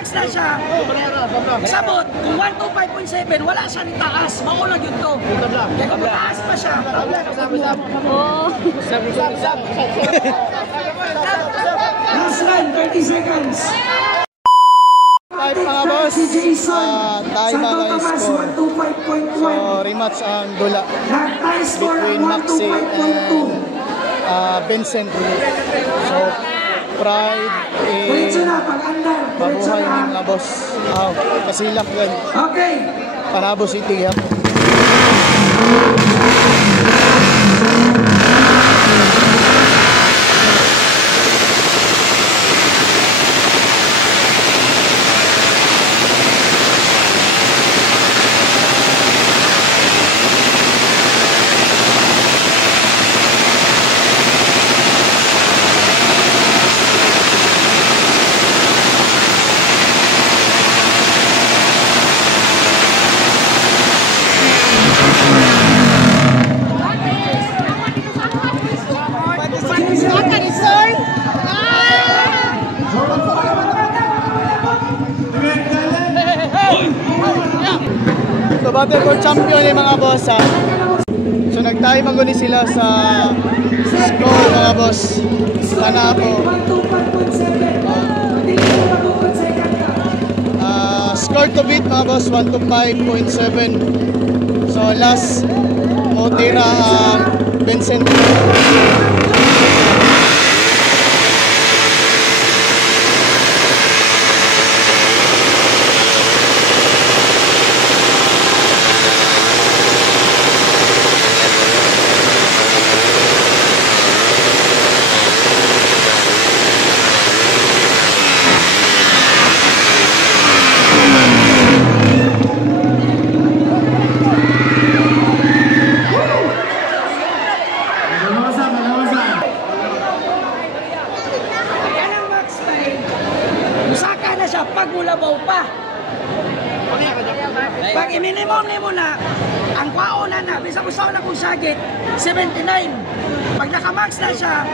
naka-max na siya, sabot, kung 125.7, wala siya ni taas, maulag yun to. Kaya kung mataas pa siya, last line, 30 seconds. Type mga boss, tayo mga score. So rematch ang dula between Maxi and Vincent. So Pride mabuhay ng mga boss. Kasilak gan. Panabo City ha. So battle for champion yung mga boss ha. So nagtayo maguni sila sa score mga boss. Panabo. Score to beat mga boss 125.7. So last mo tira Vincent. Pag mulabaw pa. Pag i-minimum ni mo na, ang kwauna na, bisa usaw na kung sagit, 79. Pag naka-max na siya,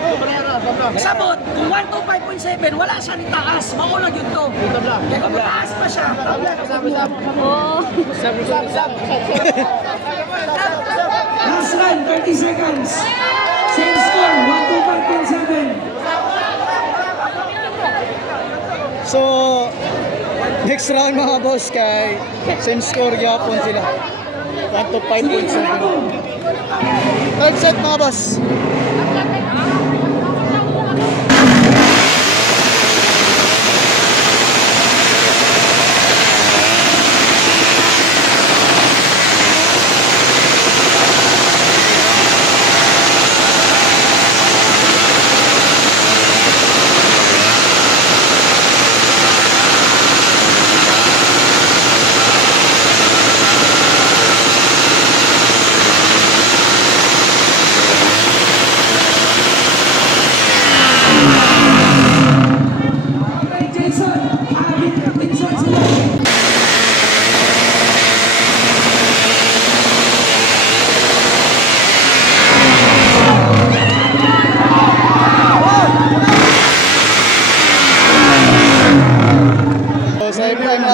sabot, kung 125.7, wala siya ni taas, maulag yun to. Kaya kung mataas pa siya, last line, 30 seconds. Same score, 125.7. So next round mga boss kay same score yapon sila 125.7. Third set mga boss.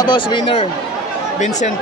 Boss winner Vincent.